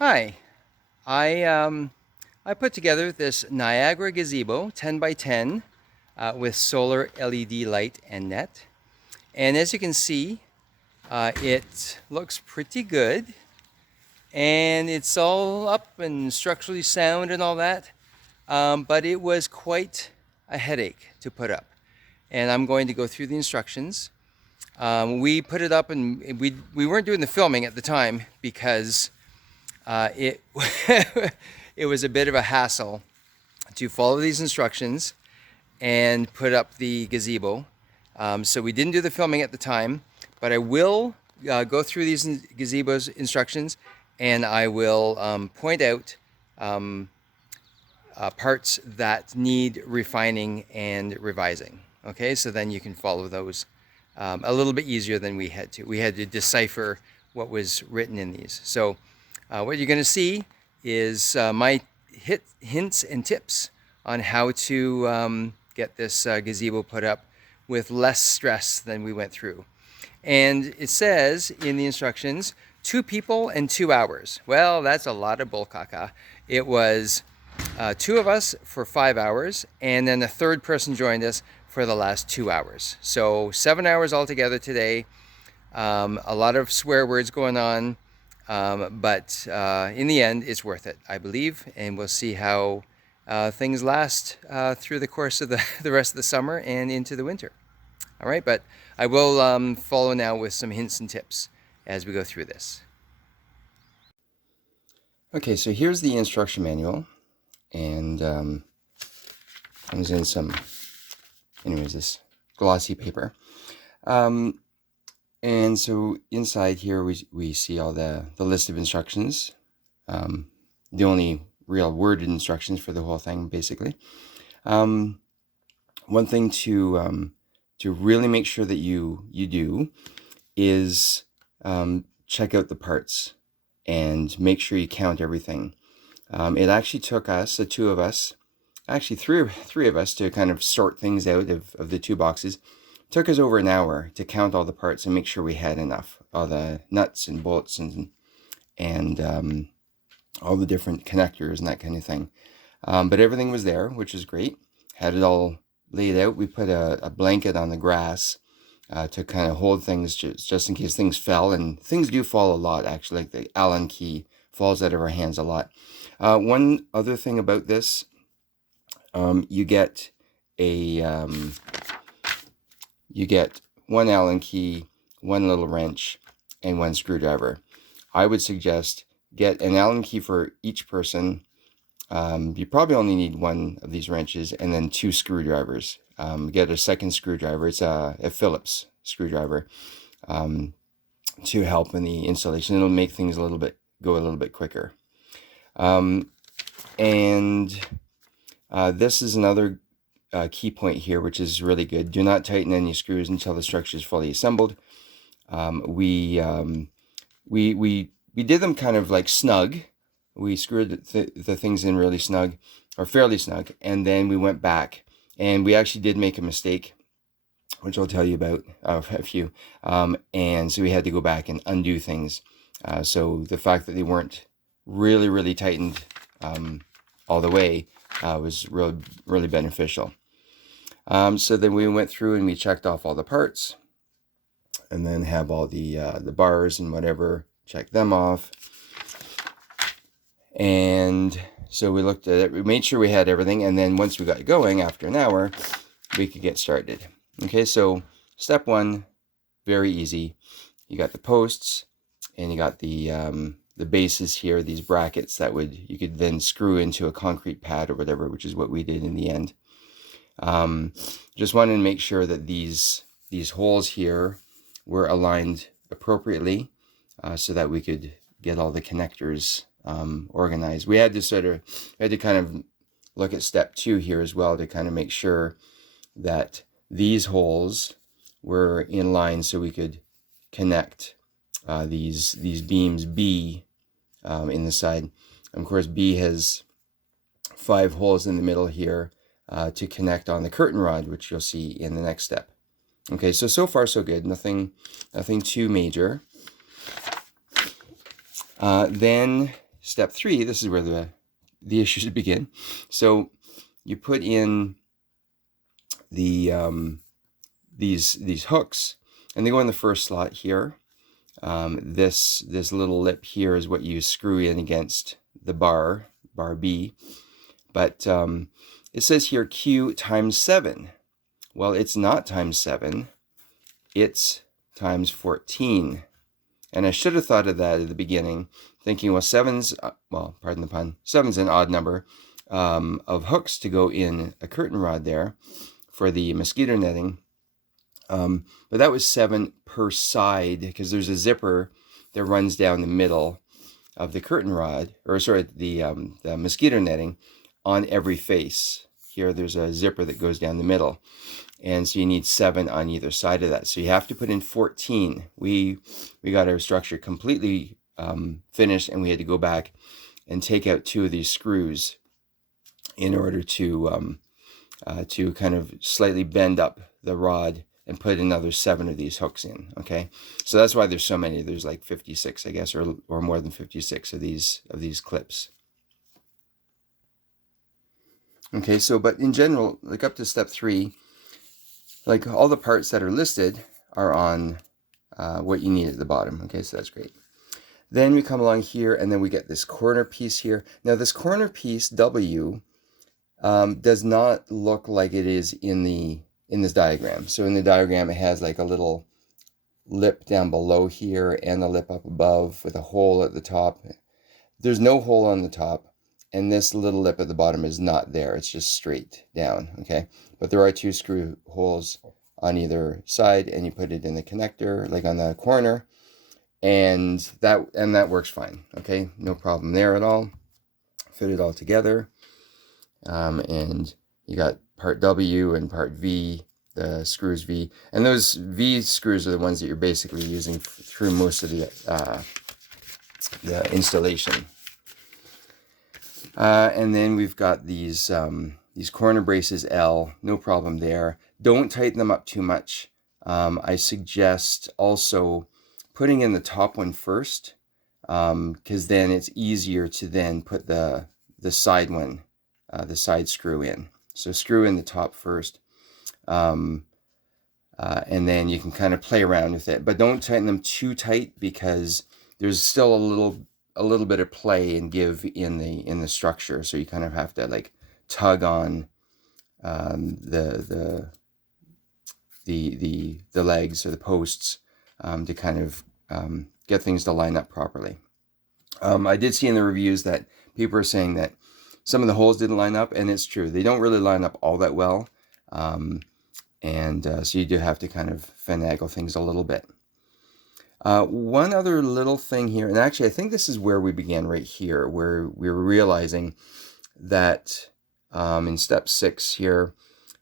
Hi, I put together this Niagara gazebo 10 by 10 with solar LED light and net. And as you can see, it looks pretty good and it's all up and structurally sound and all that. But it was quite a headache to put up. And I'm going to go through the instructions. We put it up and we weren't doing the filming at the time because it it was a bit of a hassle to follow these instructions and put up the gazebo. So we didn't do the filming at the time, but I will go through these gazebo's instructions and I will point out parts that need refining and revising. Okay, so then you can follow those a little bit easier than we had to. We had to decipher what was written in these. So what you're going to see is my hints and tips on how to get this gazebo put up with less stress than we went through. And it says in the instructions, 2 people and 2 hours. Well, that's a lot of bullcaca. It was 2 of us for 5 hours, and then a third person joined us for the last 2 hours. So 7 hours altogether today. A lot of swear words going on, but in the end, it's worth it, I believe, and we'll see how things last through the course of the rest of the summer and into the winter. All right, but I will follow now with some hints and tips as we go through this. Okay, so here's the instruction manual, and comes in some, this glossy paper. And so inside here we see all the list of instructions, the only real worded instructions for the whole thing, basically. One thing to really make sure that you do is check out the parts and make sure you count everything. It actually took us, the 2 of us, actually three of us, to kind of sort things out of the 2 boxes. It took us over an hour to count all the parts and make sure we had enough, all the nuts and bolts and all the different connectors and that kind of thing. But everything was there, which is great. Had it all laid out. We put a blanket on the grass to kind of hold things just in case things fell, and things do fall a lot, actually. Like the Allen key falls out of our hands a lot. One other thing about this, you get one Allen key, one little wrench, and one screwdriver. I would suggest get an Allen key for each person. You probably only need 1 of these wrenches, and then 2 screwdrivers. Get a second screwdriver. It's a Phillips screwdriver to help in the installation. It'll make things go a little bit quicker. This is another key point here, which is really good. Do not tighten any screws until the structure is fully assembled. We did them kind of like snug. We screwed the things in really snug, or fairly snug, and then we went back, and we actually did make a mistake, which I'll tell you about a few, and so we had to go back and undo things. So the fact that they weren't really tightened all the way was really beneficial. So then we went through and we checked off all the parts, and then have all the bars and whatever, check them off. And so we looked at it, we made sure we had everything, and then once we got going, after an hour, we could get started. Okay, so step 1, very easy. You got the posts, and you got the bases here, these brackets that you could then screw into a concrete pad or whatever, which is what we did in the end. Just wanted to make sure that these holes here were aligned appropriately, so that we could get all the connectors organized. We had to kind of look at step 2 here as well, to kind of make sure that these holes were in line, so we could connect these beams B in the side. Of course, B has 5 holes in the middle here to connect on the curtain rod, which you'll see in the next step. Okay, so far so good. Nothing too major. Then step 3, this is where the issues begin. So you put in the these hooks, and they go in the first slot here. This little lip here is what you screw in against the bar B. But it says here Q times 7. Well, it's not times 7. It's times 14. And I should have thought of that at the beginning, thinking, well, pardon the pun, 7's an odd number of hooks to go in a curtain rod there for the mosquito netting. But that was 7 per side, because there's a zipper that runs down the middle of the curtain rod, or sorry, the mosquito netting on every face. Here there's a zipper that goes down the middle. And so you need 7 on either side of that. So you have to put in 14. We got our structure completely finished, and we had to go back and take out 2 of these screws in order to kind of slightly bend up the rod and put another 7 of these hooks in. Okay, so that's why there's so many. There's like 56, I guess, or more than 56 of these clips. Okay, so but in general, like up to step 3. Like all the parts that are listed are on what you need at the bottom. Okay, so that's great. Then we come along here, and then we get this corner piece here. Now this corner piece, W, does not look like it is in this diagram. So in the diagram, it has like a little lip down below here and a lip up above with a hole at the top. There's no hole on the top, and this little lip at the bottom is not there. It's just straight down, okay? But there are 2 screw holes on either side, and you put it in the connector, like on the corner, and that works fine, okay? No problem there at all. Fit it all together, and you got part W and part V, the screws V, and those V screws are the ones that you're basically using through most of the installation. And then we've got these corner braces L, no problem there. Don't tighten them up too much. I suggest also putting in the top one first, because then it's easier to then put the side one, the side screw in. So screw in the top first, and then you can kind of play around with it. But don't tighten them too tight, because there's still a little bit of play and give in the structure, so you kind of have to like tug on the legs or the posts to kind of get things to line up properly. I did see in the reviews that people are saying that some of the holes didn't line up, and it's true. They don't really line up all that well, so you do have to kind of finagle things a little bit. One other little thing here, and actually I think this is where we began right here, where we were realizing that in step 6 here,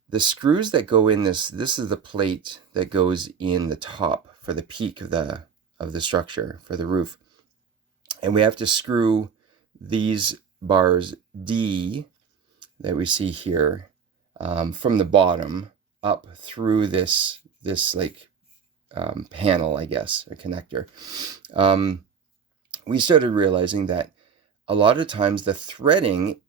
the screws that go in this is the plate that goes in the top for the peak of the structure for the roof, and we have to screw these bars D that we see here from the bottom up through this like panel, I guess, a connector. We started realizing that a lot of times the threading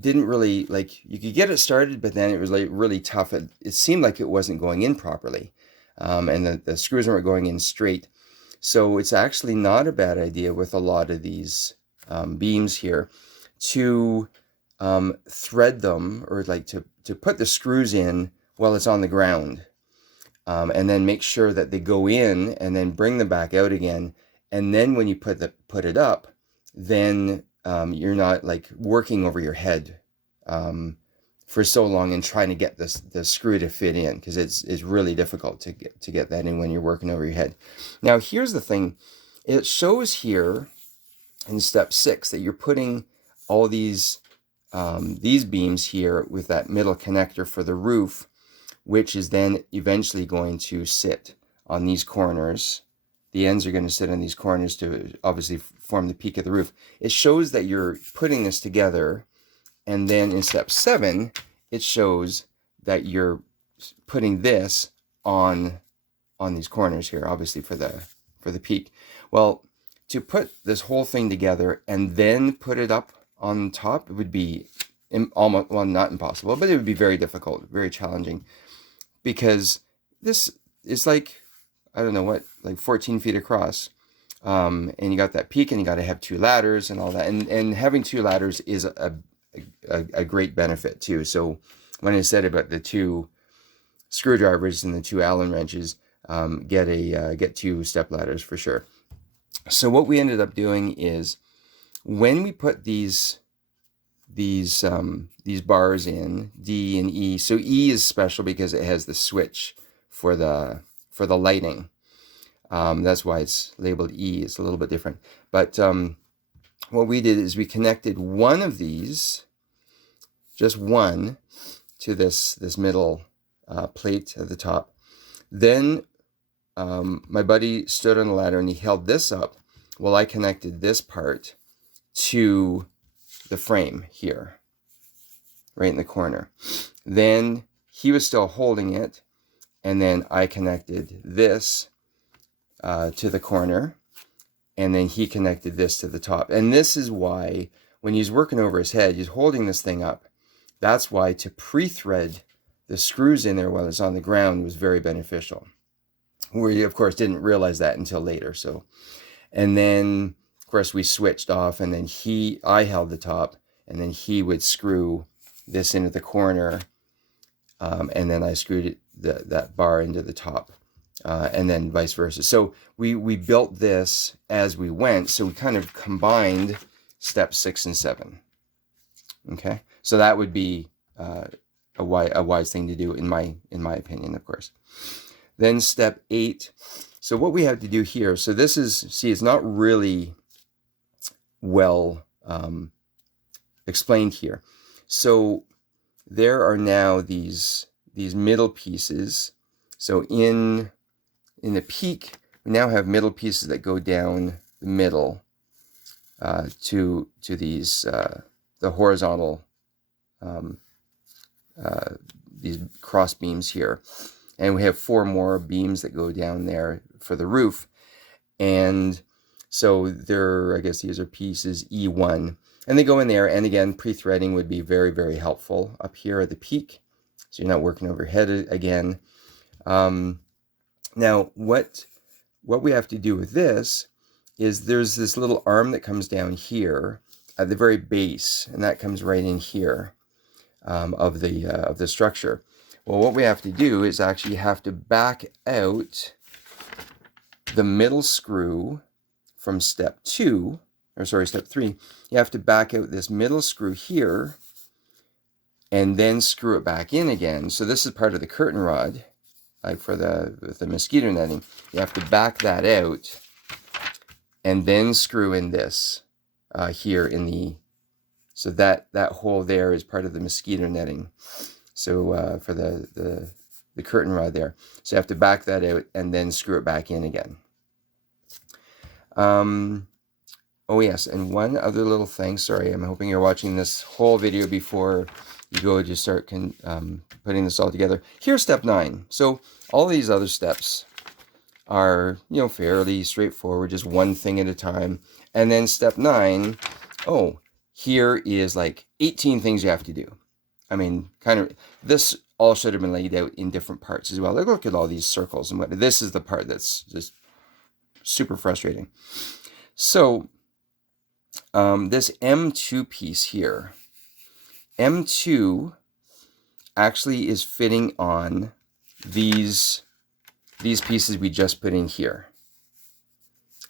didn't really, like, you could get it started, but then it was like really tough. It seemed like it wasn't going in properly, and the screws weren't going in straight. So it's actually not a bad idea with a lot of these beams here to thread them, or like to put the screws in while it's on the ground. And then make sure that they go in, and then bring them back out again. And then when you put it up, then you're not like working over your head for so long and trying to get the screw to fit in, because it's really difficult to get that in when you're working over your head. Now here's the thing, it shows here in step 6 that you're putting all these beams here with that middle connector for the roof, which is then eventually going to sit on these corners. The ends are going to sit on these corners to obviously form the peak of the roof. It shows that you're putting this together, and then in step 7, it shows that you're putting this on these corners here, obviously for the peak. Well, to put this whole thing together and then put it up on top, it would be almost, well, not impossible, but it would be very difficult, very challenging, because this is like, I don't know what, like 14 feet across. And you got that peak, and you got to have 2 ladders and all that. And having 2 ladders is a great benefit too. So when I said about the 2 screwdrivers and the 2 Allen wrenches, get 2 step ladders for sure. So what we ended up doing is, when we put these bars in, D and E. So E is special because it has the switch for the lighting. That's why it's labeled E. It's a little bit different. But what we did is we connected one of these, just one, to this middle plate at the top. Then my buddy stood on the ladder and he held this up while I connected this part to the frame here, right in the corner. Then he was still holding it, and then I connected this to the corner, and then he connected this to the top. And this is why, when he's working over his head, he's holding this thing up. That's why to pre-thread the screws in there while it's on the ground was very beneficial. We, of course, didn't realize that until later. So, and then, of course, we switched off, and then I held the top, and then he would screw this into the corner, and then I screwed that bar into the top, and then vice versa. So we built this as we went. So we kind of combined steps 6 and 7. Okay, so that would be a wise thing to do in my opinion, of course. Then step 8. So what we have to do here. So this is, see, it's not really well explained here. So there are now these middle pieces. So in the peak, we now have middle pieces that go down the middle to these the horizontal these cross beams here, and we have 4 more beams that go down there for the roof. And so I guess these are pieces E1, and they go in there. And again, pre-threading would be very, very helpful up here at the peak, so you're not working overhead again. Now, what we have to do with this is, there's this little arm that comes down here at the very base, and that comes right in here of the structure. Well, what we have to do is actually have to back out the middle screw from step 3. You have to back out this middle screw here and then screw it back in again. So this is part of the curtain rod, like for the mosquito netting. You have to back that out and then screw in this here in the, so that hole there is part of the mosquito netting. So for the curtain rod there. So you have to back that out and then screw it back in again. Oh yes, and one other little thing. Sorry, I'm hoping you're watching this whole video before you go to start putting this all together. Here's step 9. So all these other steps are, fairly straightforward, just one thing at a time. And then step 9, here is like 18 things you have to do. I mean, kind of, this all should have been laid out in different parts as well. Like, look at all these circles and what. This is the part that's just super frustrating. So this M2 piece here, M2 actually is fitting on these pieces we just put in here,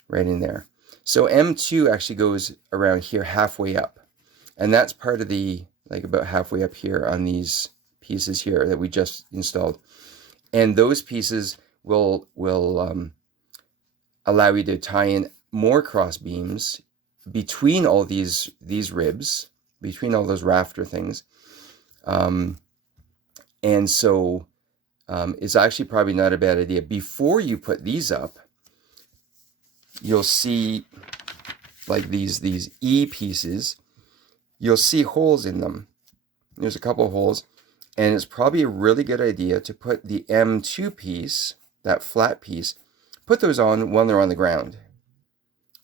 right in there. So M2 actually goes around here halfway up, and that's part of the, like, about halfway up here on these pieces here that we just installed. And those pieces will allow you to tie in more cross beams between all these ribs, between all those rafter things. And so it's actually probably not a bad idea. Before you put these up, you'll see, like, these E pieces, you'll see holes in them. There's a couple of holes, and it's probably a really good idea to put the M2 piece, that flat piece, put those on when they're on the ground,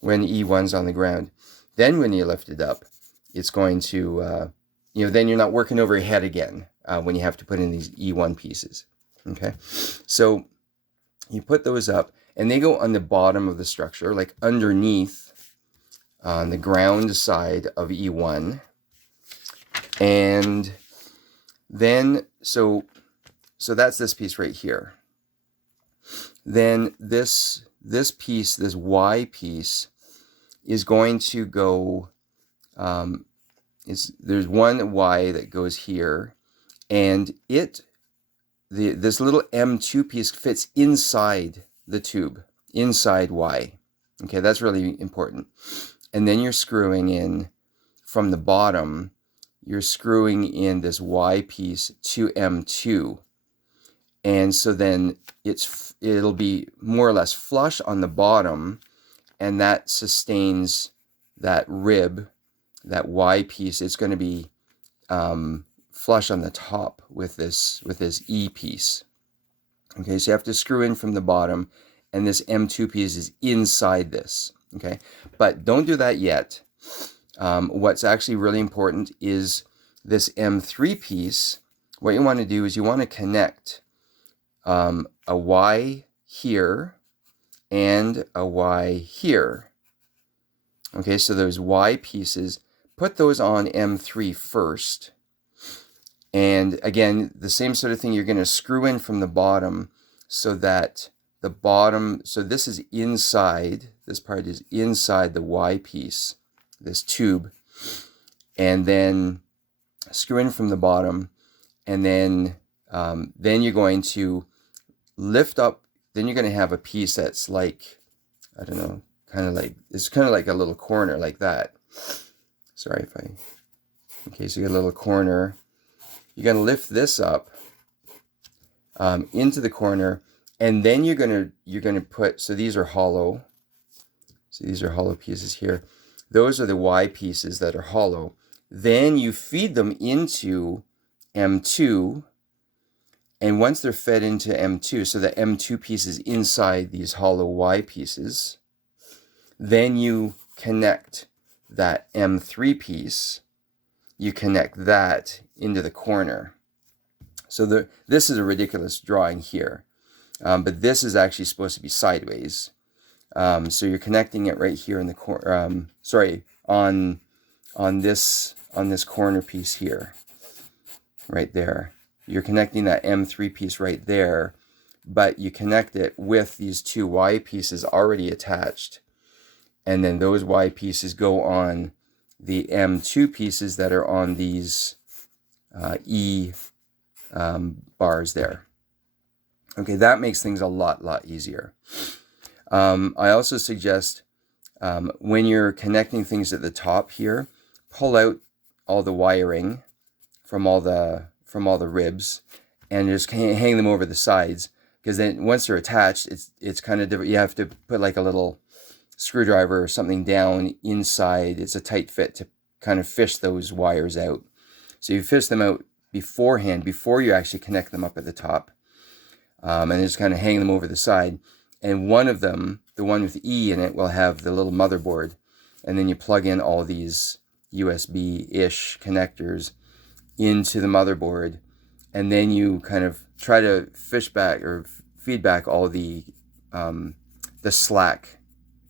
when E1's on the ground. Then when you lift it up, it's going to, then you're not working over your head again when you have to put in these E1 pieces. Okay, so you put those up, and they go on the bottom of the structure, like underneath on the ground side of E1. And then, so that's this piece right here. Then this piece, this Y piece, is going to go, there's one Y that goes here, and this little M2 piece fits inside the tube, inside Y. Okay, that's really important. And then you're screwing in from the bottom, you're screwing in this Y piece to M2. And so then it'll be more or less flush on the bottom, and that sustains that rib, that Y piece. It's going to be flush on the top with this E piece. Okay, so you have to screw in from the bottom, and this M2 piece is inside this. Okay, but don't do that yet. What's actually really important is this M3 piece. What you want to do is you want to connect a Y here and a Y here. Okay, so those Y pieces, put those on M3 first. And again, the same sort of thing, you're going to screw in from the bottom so that the bottom, so this is inside, this part is inside the Y piece, this tube. And then screw in from the bottom, and then you're going to lift up, then you're going to have a piece that's like, I don't know, it's kind of like a little corner like that. Sorry if okay, so you get a little corner. You're going to lift this up into the corner, and then you're going to put, so these are hollow. So these are hollow pieces here. Those are the Y pieces that are hollow. Then you feed them into M2, and once they're fed into M2, so the M2 piece is inside these hollow Y pieces, then you connect that M3 piece, you connect that into the corner. So this is a ridiculous drawing here, but this is actually supposed to be sideways. So you're connecting it right here in the corner, on this corner piece here, right there. You're connecting that M3 piece right there, but you connect it with these two Y pieces already attached. And then those Y pieces go on the M2 pieces that are on these E bars there. Okay, that makes things a lot easier. I also suggest when you're connecting things at the top here, pull out all the wiring from all the ribs and just hang them over the sides, because then once they're attached, it's kind of different. You have to put like a little screwdriver or something down inside. It's a tight fit to kind of fish those wires out. So you fish them out beforehand, before you actually connect them up at the top, and just kind of hang them over the side. And one of them, the one with E in it, will have the little motherboard, and then you plug in all these USB-ish connectors into the motherboard, and then you kind of try to fish back or feed back all the slack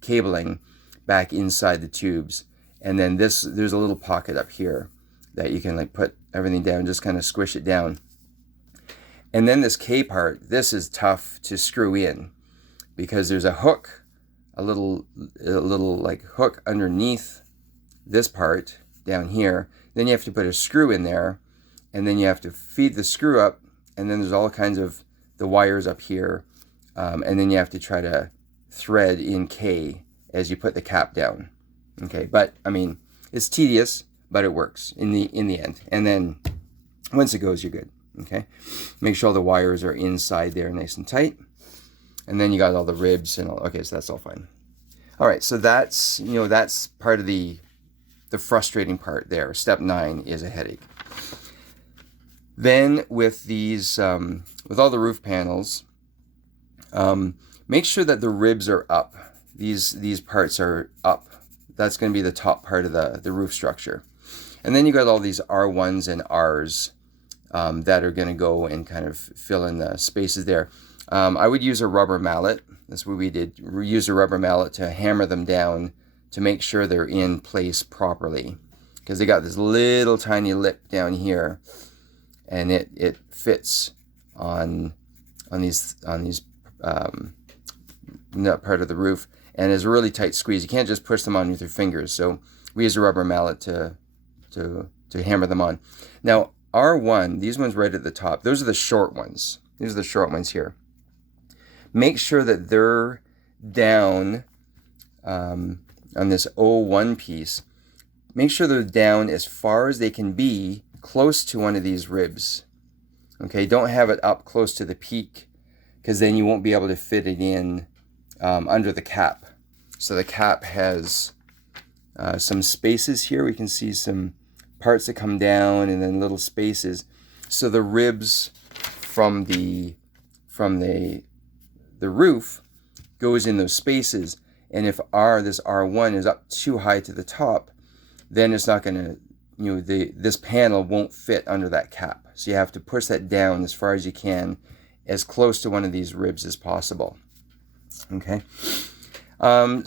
cabling back inside the tubes. And then there's a little pocket up here that you can like put everything down, just kind of squish it down. And then this K part, this is tough to screw in, because there's a hook, a little like hook underneath this part down here. Then you have to put a screw in there, and then you have to feed the screw up, and then there's all kinds of the wires up here, and then you have to try to thread in K as you put the cap down. Okay, but I mean, it's tedious, but it works in the end. And then once it goes, you're good. Okay, make sure all the wires are inside there nice and tight, and then you got all the ribs and all. Okay, so that's all fine. All right, so that's part of the frustrating part there. Step 9 is a headache. Then with these, with all the roof panels, make sure that the ribs are up. these parts are up. That's going to be the top part of the roof structure. And then you got all these R1s and Rs that are going to go and kind of fill in the spaces there. I would use a rubber mallet. That's what we did. We use a rubber mallet to hammer them down to make sure they're in place properly, because they got this little tiny lip down here, and it fits on these that part of the roof, and is a really tight squeeze. You can't just push them on with your fingers. So we use a rubber mallet to hammer them on. Now R1, these ones right at the top, those are the short ones. These are the short ones here. Make sure that they're down on this O1 piece. Make sure they're down as far as they can be, close to one of these ribs. Okay, don't have it up close to the peak, because then you won't be able to fit it in under the cap. So the cap has some spaces here. We can see some parts that come down and then little spaces. So the ribs from the roof goes in those spaces. And if this R1 is up too high to the top, then it's not going to, this panel won't fit under that cap. So you have to push that down as far as you can, as close to one of these ribs as possible. Okay. I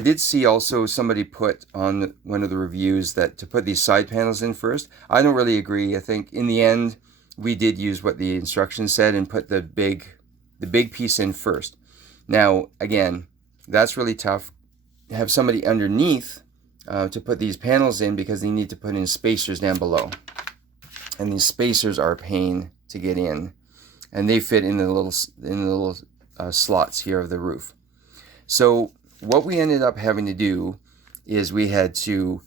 did see also somebody put on one of the reviews that to put these side panels in first. I don't really agree. I think in the end, we did use what the instructions said and put the big piece in first. Now, again, that's really tough. Have somebody underneath to put these panels in, because they need to put in spacers down below. And these spacers are a pain to get in. And they fit in the little slots here of the roof. So what we ended up having to do is we had to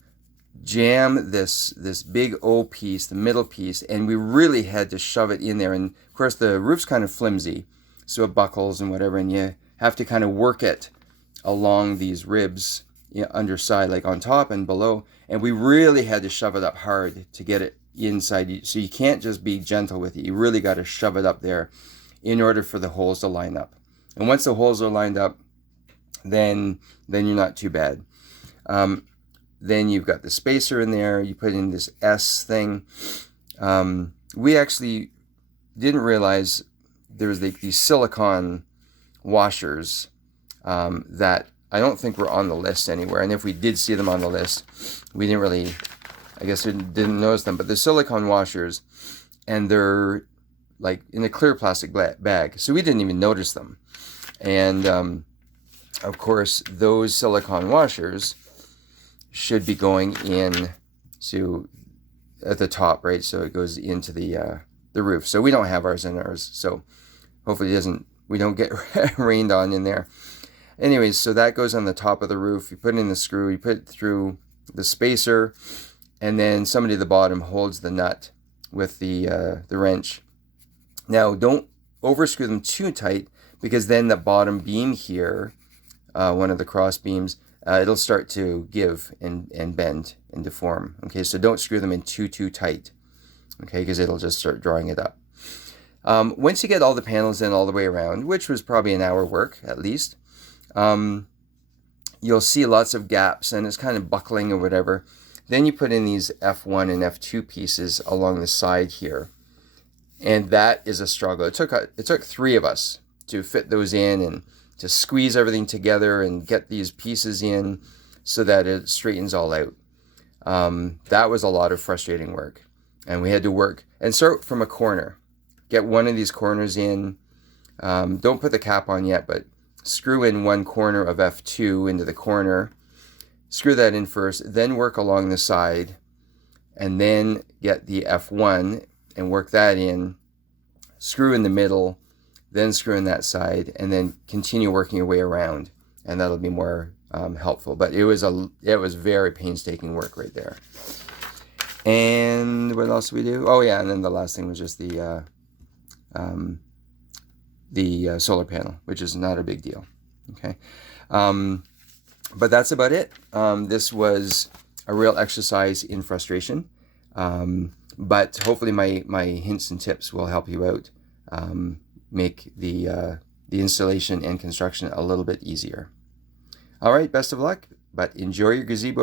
jam this big O piece, the middle piece, and we really had to shove it in there. And of course the roof's kind of flimsy, so it buckles and whatever, and you have to kind of work it along these ribs, underside, like on top and below. And we really had to shove it up hard to get it inside. So you can't just be gentle with it. You really got to shove it up there in order for the holes to line up. And once the holes are lined up, then you're not too bad. Then you've got the spacer in there. You put in this S thing. We actually didn't realize there was these silicone washers that I don't think were on the list anywhere. And if we did see them on the list, we didn't really, I guess we didn't notice them. But they're silicone washers, and they're like in a clear plastic bag. So we didn't even notice them. And of course, those silicone washers should be going in at the top, right? So it goes into the roof. So we don't have ours in ours. So hopefully we don't get rained on in there. Anyways, so that goes on the top of the roof. You put in the screw, you put it through the spacer, and then somebody at the bottom holds the nut with the wrench. Now, don't overscrew them too tight, because then the bottom beam here, one of the cross beams, it'll start to give and bend and deform. Okay, so don't screw them in too tight, okay, because it'll just start drawing it up. Once you get all the panels in all the way around, which was probably an hour work at least, you'll see lots of gaps and it's kind of buckling or whatever. Then you put in these F1 and F2 pieces along the side here, and that is a struggle. It took 3 of us to fit those in and to squeeze everything together and get these pieces in so that it straightens all out. That was a lot of frustrating work, and we had to work and start from a corner. Get one of these corners in. Don't put the cap on yet, but screw in one corner of F2 into the corner. Screw that in first, then work along the side, and then get the F1 and work that in. Screw in the middle, then screw in that side, and then continue working your way around, and that'll be more helpful. But it was very painstaking work right there. And what else did we do? Oh yeah, and then the last thing was just the solar panel, which is not a big deal. Okay, but that's about it. This was a real exercise in frustration, but hopefully my hints and tips will help you out. Make the the installation and construction a little bit easier. All right, best of luck, but enjoy your gazebo.